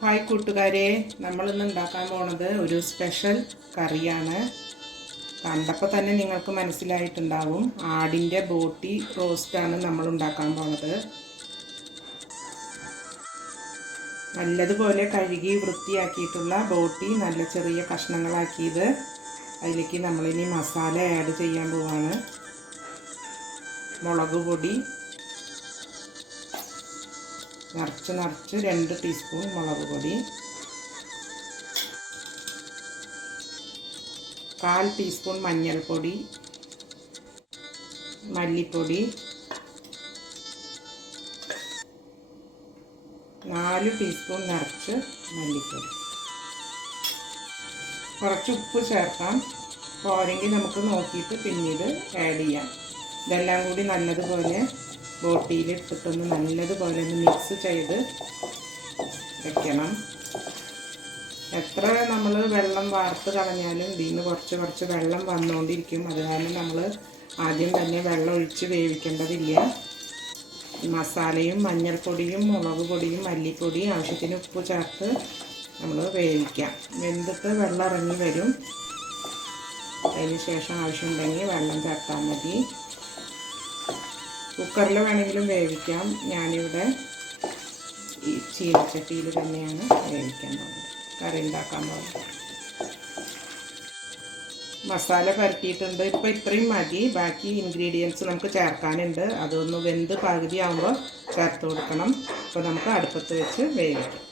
Hi കൂട്ടുകാരെ നമ്മളിന്ന് ഉണ്ടാക്കാൻ പോണത് ഒരു സ്പെഷ്യൽ കറിയാണ്. കണ്ടപ്പോൾ തന്നെ നിങ്ങൾക്ക് മനസ്സിലായിട്ടുണ്ടാവും ആടിന്റെ ബോട്ടി റോസ്റ്റാണ് നമ്മൾ ഉണ്ടാക്കാൻ പോണത്. നല്ലതുപോലെ കഴുകി വൃത്തിയാക്കിയിട്ടുള്ള ബോട്ടി നല്ല ചെറിയ കഷ്ണങ്ങളാക്കിയത്. അതിലേക്ക് നമ്മളിനി മസാല ആഡ് ചെയ്യാൻ പോവാണ്. മുളക് പൊടി നിറച്ച് നിറച്ച് രണ്ട് ടീസ്പൂൺ മുളക് പൊടി. കാൽ ടീസ്പൂൺ മഞ്ഞൾപ്പൊടി. മല്ലിപ്പൊടി. നാല് ടീസ്പൂൺ നിറച്ച് മല്ലിപ്പൊടി. കുറച്ച് ഉപ്പ് ചേർക്കാം. പോരെങ്കിൽ നമുക്ക് നോക്കിയിട്ട് പിന്നീട് ആഡ് ചെയ്യാം. ഇതെല്ലാം കൂടി നല്ലതുപോലെ ബോട്ടിയിൽ ഇട്ടിട്ടൊന്ന് നല്ലതുപോലെ ഒന്ന് മിക്സ് ചെയ്ത് വെക്കണം. എത്ര നമ്മൾ വെള്ളം വാർത്ത് കളഞ്ഞാലും ഇതിൽ നിന്ന് കുറച്ച് കുറച്ച് വെള്ളം വന്നുകൊണ്ടിരിക്കും അത് കാരണം നമ്മൾ ആദ്യം തന്നെ വെള്ളം ഒഴിച്ച് വേവിക്കേണ്ടതില്ല. മസാലയും മഞ്ഞൾപ്പൊടിയും മുളക് പൊടിയും മല്ലിപ്പൊടിയും ആവശ്യത്തിന് ഉപ്പ് ചേർത്ത് നമ്മൾ വേവിക്കാം. വെന്തിട്ട് വെള്ളം ഇറങ്ങി വരും. അതിന് ശേഷം ആവശ്യമുണ്ടെങ്കിൽ വെള്ളം ചേർത്താൽ മതി. കുക്കറിൽ വേണമെങ്കിലും വേവിക്കാം. ഞാനിവിടെ ഈ ചീനച്ചട്ടിയിൽ തന്നെയാണ് വേവിക്കാൻ പോകുന്നത് കറി ഉണ്ടാക്കാൻ പോകുന്നത്. മസാല പരത്തിയിട്ടുണ്ട്. ഇപ്പോൾ ഇത്രയും മതി. ബാക്കി ഇൻഗ്രീഡിയൻസ് നമുക്ക് ചേർക്കാനുണ്ട്. അതൊന്ന് വെന്ത് പകുതി ആകുമ്പോൾ ചേർത്ത് കൊടുക്കണം. അപ്പോൾ നമുക്ക് അടുപ്പത്ത് വെച്ച് വേവിക്കാം.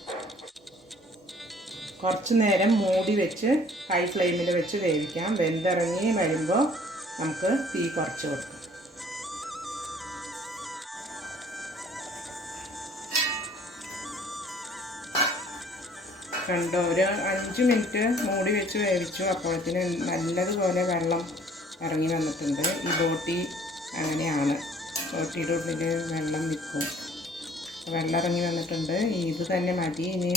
കുറച്ച് നേരം മൂടി വെച്ച് ഹൈ ഫ്ലെയിമിൽ വെച്ച് വേവിക്കാം. വെന്തിറങ്ങി വരുമ്പോൾ നമുക്ക് തീ കുറച്ച് കൊടുക്കാം. കണ്ടോ ഒരു അഞ്ച് മിനിറ്റ് മൂടി വെച്ച് വേവിച്ചു. അപ്പോഴത്തിന് നല്ലതുപോലെ വെള്ളം ഇറങ്ങി വന്നിട്ടുണ്ട്. ഈ ബോട്ടി അങ്ങനെയാണ്. ബോട്ടിയുടെ ഉള്ളിൽ വെള്ളം നിൽക്കും. വെള്ളം ഇറങ്ങി വന്നിട്ടുണ്ട്. ഇത് തന്നെ മതി. ഇനി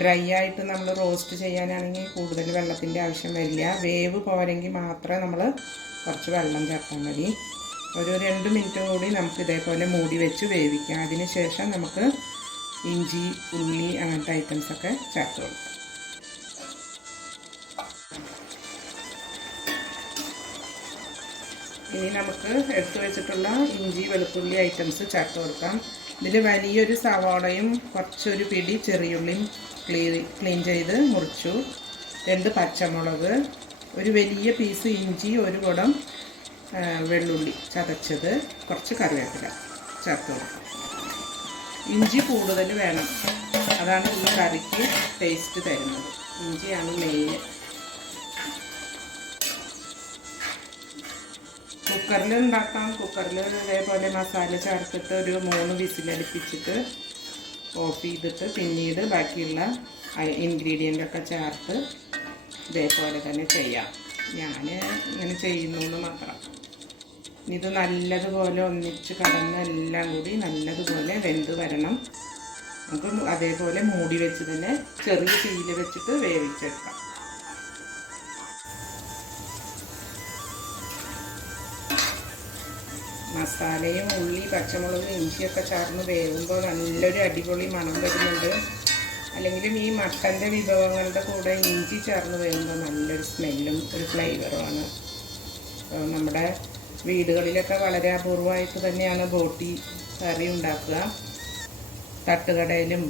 ഡ്രൈ ആയിട്ട് നമ്മൾ റോസ്റ്റ് ചെയ്യാനാണെങ്കിൽ കൂടുതൽ വെള്ളത്തിന്റെ ആവശ്യം വരില്ല. വേവ് പോരെങ്കിൽ മാത്രമേ നമ്മൾ കുറച്ച് വെള്ളം ചേർത്താൽ മതി. ഒരു രണ്ട് മിനിറ്റ് കൂടി നമുക്ക് ഇതേപോലെ മൂടി വെച്ച് വേവിക്കാം. അതിന് ശേഷം നമുക്ക് ഇഞ്ചി ഉള്ളി അങ്ങനത്തെ ഐറ്റംസൊക്കെ ചേർത്ത് കൊടുക്കാം. ഇനി നമുക്ക് എടുത്തു വെച്ചിട്ടുള്ള ഇഞ്ചി വെളുത്തുള്ളി ഐറ്റംസ് ചേർത്ത് കൊടുക്കാം. ഇതിൽ വലിയൊരു സവാളയും കുറച്ചൊരു പിടി ചെറിയുള്ളിയും ക്ലീൻ ക്ലീൻ ചെയ്ത് മുറിച്ചു. രണ്ട് പച്ചമുളക് ഒരു വലിയ പീസ് ഇഞ്ചി ഒരു കുടം വെള്ളുള്ളി ചതച്ചത് കുറച്ച് കറിവേപ്പില ചേർത്ത് കൊടുക്കാം. ഇഞ്ചി കൂടുതൽ വേണം. അതാണ് ഈ കറിക്ക് ടേസ്റ്റ് തരുന്നത്. ഇഞ്ചിയാണ് മെയിൻ കുക്കറിൽ ഉണ്ടാക്കാം. കുക്കറിൽ ഇതേപോലെ മസാല ചേർത്തിട്ട് ഒരു മൂന്ന് വിസിലടിപ്പിച്ചിട്ട് ഓഫ് ചെയ്തിട്ട് പിന്നീട് ബാക്കിയുള്ള ഇൻഗ്രീഡിയന്റ് ഒക്കെ ചേർത്ത് ഇതേപോലെ തന്നെ ചെയ്യാം. ഞാൻ ഇങ്ങനെ ചെയ്യുന്നു മാത്രം. ഇത് നല്ലതുപോലെ ഒന്നിച്ച് കടന്ന് എല്ലാം കൂടി നല്ലതുപോലെ വെന്ത് വരണം. നമുക്ക് അതേപോലെ മൂടി വെച്ച് തന്നെ ചെറിയ തീയിൽ വെച്ചിട്ട് വേവിച്ചെടുക്കാം. മസാലയും ഉള്ളി പച്ചമുളകും ഇഞ്ചിയൊക്കെ ചേർന്ന് വേവുമ്പോൾ നല്ലൊരു അടിപൊളി മണം വരുന്നുണ്ട്. അല്ലെങ്കിൽ ഈ മട്ടന്റെ വിഭവങ്ങളുടെ കൂടെ ഇഞ്ചി ചേർന്ന് വേവുമ്പോൾ നല്ലൊരു സ്മെല്ലും ഒരു ഫ്ലേവറുമാണ് നമ്മുടെ വീടുകളിലൊക്കെ വളരെ അപൂർവമായിട്ട് തന്നെയാണ് ബോട്ടി കറി ഉണ്ടാക്കുക. തട്ടുകടയിലും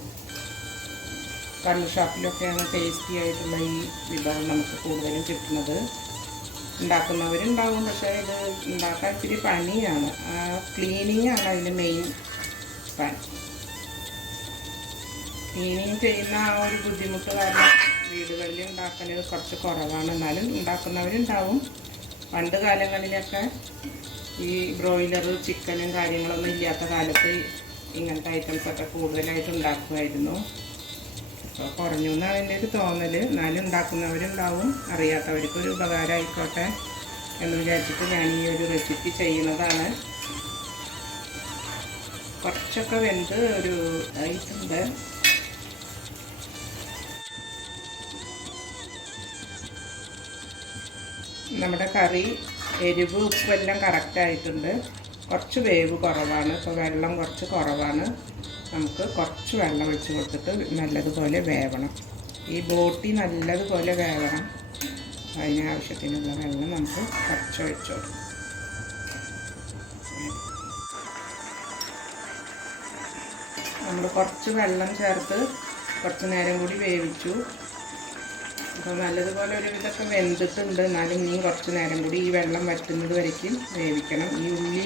കള്ള് ഷോപ്പിലൊക്കെയാണ് ടേസ്റ്റി ആയിട്ടുള്ള ഈ വിഭവം നമുക്ക് കൂടുതലും കിട്ടുന്നത്. ഉണ്ടാക്കുന്നവരുണ്ടാവും പക്ഷേ ഇത് ഉണ്ടാക്കാൻ ഇത്തിരി പണിയാണ്. ക്ലീനിങ് ആണ് അതിന്റെ മെയിൻ പണി. ക്ലീനിങ് ചെയ്യുന്ന ആ ഒരു ബുദ്ധിമുട്ട് കാരണം വീടുകളിൽ ഉണ്ടാക്കുന്നത് കുറച്ച് കുറവാണ്. എന്നാലും ഉണ്ടാക്കുന്നവരുണ്ടാവും. പണ്ട് കാലങ്ങളിലൊക്കെ ഈ ബ്രോയിലർ ചിക്കനും കാര്യങ്ങളൊന്നും ഇല്ലാത്ത കാലത്ത് ഇങ്ങനത്തെ ഐറ്റംസൊക്കെ കൂടുതലായിട്ട് ഉണ്ടാക്കുമായിരുന്നു. അപ്പോൾ കുറഞ്ഞു എന്നാണ് എന്റെ ഒരു തോന്നൽ എന്നാലും ഉണ്ടാക്കുന്നവരുണ്ടാവും അറിയാത്തവർക്കൊരു ഉപകാരമായിക്കോട്ടെ എന്ന് വിചാരിച്ചിട്ട് ഞാൻ ഈ ഒരു റെസിപ്പി ചെയ്യുന്നതാണ്. കുറച്ചൊക്കെ വെന്ത് ഒരു ആയിട്ടുണ്ട് നമ്മുടെ കറി എരിവ് ഉപ്പെല്ലാം കറക്റ്റായിട്ടുണ്ട് കുറച്ച് വേവ് കുറവാണ്. ഇപ്പോൾ വെള്ളം കുറച്ച് കുറവാണ്. നമുക്ക് കുറച്ച് വെള്ളം ഒഴിച്ച് കൊടുത്തിട്ട് നല്ലതുപോലെ വേവണം. ഈ ബോട്ടി നല്ലതുപോലെ വേവണം. അതിനാവശ്യത്തിനുള്ള വെള്ളം നമുക്ക് കുറച്ച് ഒഴിച്ചു കൊടുക്കും. നമ്മൾ കുറച്ച് വെള്ളം ചേർത്ത് കുറച്ച് നേരം കൂടി വേവിച്ചു. അപ്പോൾ നല്ലതുപോലെ ഒരു ഇതൊക്കെ വെന്തിട്ടുണ്ട്. എന്നാലും ഇനിയും കുറച്ച് നേരം കൂടി ഈ വെള്ളം വറ്റുന്നത് വരയ്ക്കും വേവിക്കണം. ഈ ഉള്ളി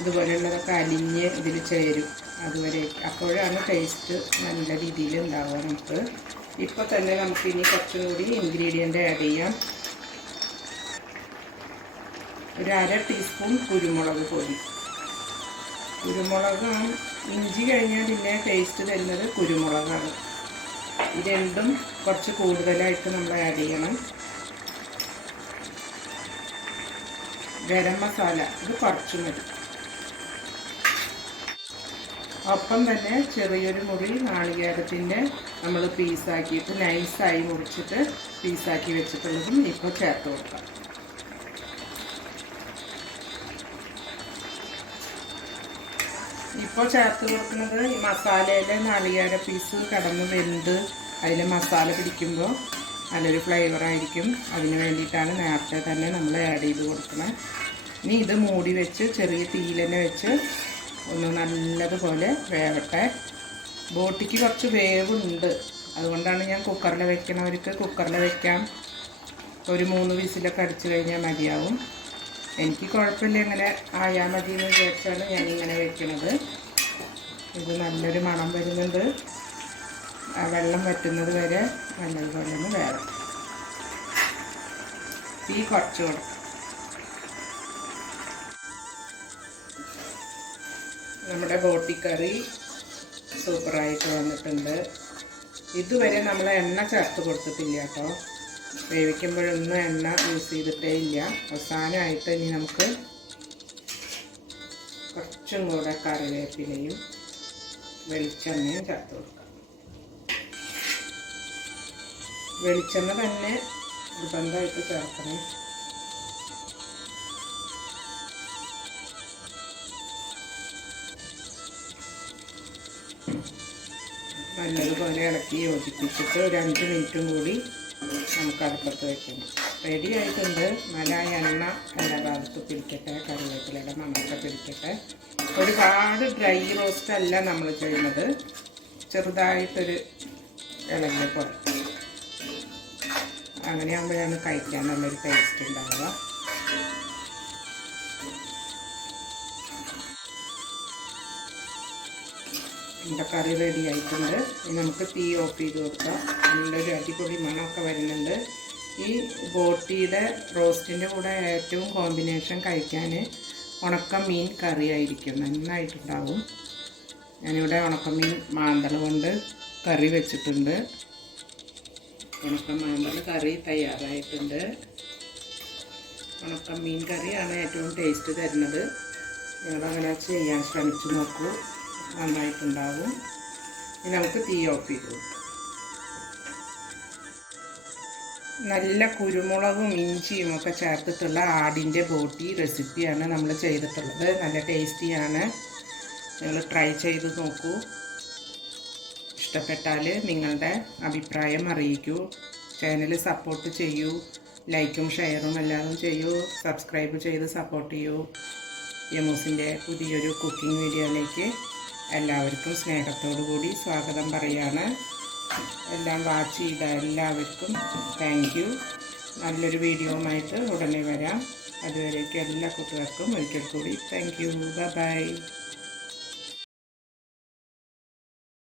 ഇതുപോലെയുള്ളതൊക്കെ അലിഞ്ഞ് ഇതിൽ ചേരും അതുവരെ അപ്പോഴാണ് ടേസ്റ്റ് നല്ല രീതിയിൽ ഉണ്ടാവുക നമുക്ക്. ഇപ്പോൾ തന്നെ നമുക്ക് ഇനി കുറച്ചും കൂടി ഇൻഗ്രീഡിയന്റ് ആഡ് ചെയ്യാം. ഒരു അര ടീസ്പൂൺ കുരുമുളക് പൊടി. കുരുമുളകും ഇഞ്ചി കഴിഞ്ഞാൽ പിന്നെ ടേസ്റ്റ് തരുന്നത് കുരുമുളകാണ്. രണ്ടും കുറച്ച് കൂടുതലായിട്ട് നമ്മൾ ആഡ് ചെയ്യണം. ഗരം മസാല ഇത് കുറച്ച് മതി. ഒപ്പം തന്നെ ചെറിയൊരു മുറി നാളികേരത്തിന്റെ നമ്മൾ പീസാക്കിയിട്ട് നൈസായി മുറിച്ചിട്ട് പീസാക്കി വെച്ചിട്ടുള്ളതും ഇപ്പോൾ ചേർത്ത് കൊടുക്കാം. ഇപ്പോൾ ചേർത്ത് കൊടുക്കുന്നത് ഈ മസാലയിലെ നാളികേര പീസ് കടന്ന് വെന്ത് അതിൽ മസാല പിടിക്കുമ്പോൾ നല്ലൊരു ഫ്ലേവർ ആയിരിക്കും. അതിന് വേണ്ടിയിട്ടാണ് നേരത്തെ തന്നെ നമ്മൾ ആഡ് ചെയ്ത് കൊടുക്കുന്നത്. ഇനി ഇത് മൂടി വെച്ച് ചെറിയ തീയിൽ തന്നെ വെച്ച് ഒന്ന് നല്ലതുപോലെ വേവട്ടെ. ബോട്ടിക്ക് കുറച്ച് വേവുണ്ട്. അതുകൊണ്ടാണ് ഞാൻ കുക്കറിൽ വെക്കണവർക്ക് കുക്കറിൽ വെക്കാം. ഒരു മൂന്ന് വിസിലൊക്കെ അടിച്ചു കഴിഞ്ഞാൽ മതിയാവും. എനിക്ക് കുഴപ്പമില്ല ഇങ്ങനെ ആയാൽ മതി എന്ന് വിചാരിച്ചാണ് ഇങ്ങനെ വെക്കുന്നത് ഇത് നല്ലൊരു മണം വരുന്നുണ്ട്. ആ വെള്ളം വറ്റുന്നത് വരെ നല്ലതുപോലെ ഒന്ന് വേണം തീ കുറച്ച് കൊടുക്കും നമ്മുടെ ബോട്ടിക്കറി സൂപ്പറായിട്ട് വന്നിട്ടുണ്ട്. ഇതുവരെ നമ്മൾ എണ്ണ ചേർത്ത് കൊടുത്തിട്ടില്ല കേട്ടോ. വേവിക്കുമ്പോഴൊന്നും എണ്ണ യൂസ് ചെയ്തിട്ടേ ഇല്ല. അവസാനമായിട്ട് ഇനി നമുക്ക് കുറച്ചും കൂടെ കറിവേപ്പിലയും വെളിച്ചെണ്ണയും ചേർത്ത് കൊടുക്കാം. വെളിച്ചെണ്ണ തന്നെ നിർബന്ധമായിട്ട് ചേർക്കണം. നല്ലതുപോലെ ഇളക്കി യോജിപ്പിച്ചിട്ട് ഒരു അഞ്ച് മിനിറ്റും കൂടി നമുക്ക് അടുപ്പത്ത് വെക്കണം റെഡി ആയിട്ടുണ്ട്. നല്ല എണ്ണ എല്ലാ ഭാഗത്ത് പിടിക്കട്ടെ കറിവേപ്പിലയുടെ മണക്ക പിടിക്കട്ടെ. ഒരുപാട് ഡ്രൈ റോസ്റ്റ് അല്ല നമ്മൾ ചെയ്യുന്നത്. ചെറുതായിട്ടൊരു ഇളകിയ പോലെ. അങ്ങനെയാകുമ്പോഴാണ് കഴിക്കാൻ നല്ലൊരു ടേസ്റ്റ് ഉണ്ടാവുക. എന്റെ കറി റെഡി ആയിട്ടുണ്ട്. ഇനി നമുക്ക് തീ ഓഫ് ചെയ്ത് കൊടുക്കാം നല്ലൊരു അടിപൊളി മണമൊക്കെ വരുന്നുണ്ട്. ഈ ബോട്ടിയുടെ റോസ്റ്റിന്റെ കൂടെ ഏറ്റവും കോമ്പിനേഷൻ കഴിക്കാൻ ഉണക്കമീൻ കറി ആയിരിക്കും നന്നായിട്ടുണ്ടാവും. ഞാനിവിടെ ഉണക്കമീൻ മാന്തള കൊണ്ട് കറി വെച്ചിട്ടുണ്ട്. ഉണക്ക മാന്തൾ കറി തയ്യാറായിട്ടുണ്ട്. ഉണക്കമീൻ കറിയാണ് ഏറ്റവും ടേസ്റ്റ് തരുന്നത്. നിങ്ങളങ്ങനെ ചെയ്യാൻ ശ്രമിച്ചു നോക്കൂ. നന്നായിട്ടുണ്ടാവും. നമുക്ക് തീ ഓഫ് ചെയ്ത് നല്ല കുരുമുളകും ഇഞ്ചിയും ഒക്കെ ചേർത്തിട്ടുള്ള ആടിന്റെ ബോട്ടി റെസിപ്പിയാണ് നമ്മൾ ചെയ്തിട്ടുള്ളത്. നല്ല ടേസ്റ്റിയാണ്. നിങ്ങൾ ട്രൈ ചെയ്ത് നോക്കൂ. ഇഷ്ടപ്പെട്ടാൽ നിങ്ങളുടെ അഭിപ്രായം അറിയിക്കൂ. ചാനൽ സപ്പോർട്ട് ചെയ്യൂ. ലൈക്കും ഷെയറും എല്ലാവരും ചെയ്യൂ. സബ്സ്ക്രൈബ് ചെയ്ത് സപ്പോർട്ട് ചെയ്യൂ. യമൂസിന്റെ പുതിയൊരു കുക്കിംഗ് വീഡിയോയിലേക്ക് എല്ലാവർക്കും സ്നേഹത്തോടു കൂടി സ്വാഗതം പറയാണ് എല്ലാം വാച്ച് ചെയ്ത എല്ലാവർക്കും താങ്ക് യു നല്ലൊരു വീഡിയോയുമായിട്ട് ഉടനെ വരാം. അതുവരേക്കും എല്ലാ കുട്ടികൾക്കും ഒരിക്കൽ കൂടി താങ്ക് യു ബൈ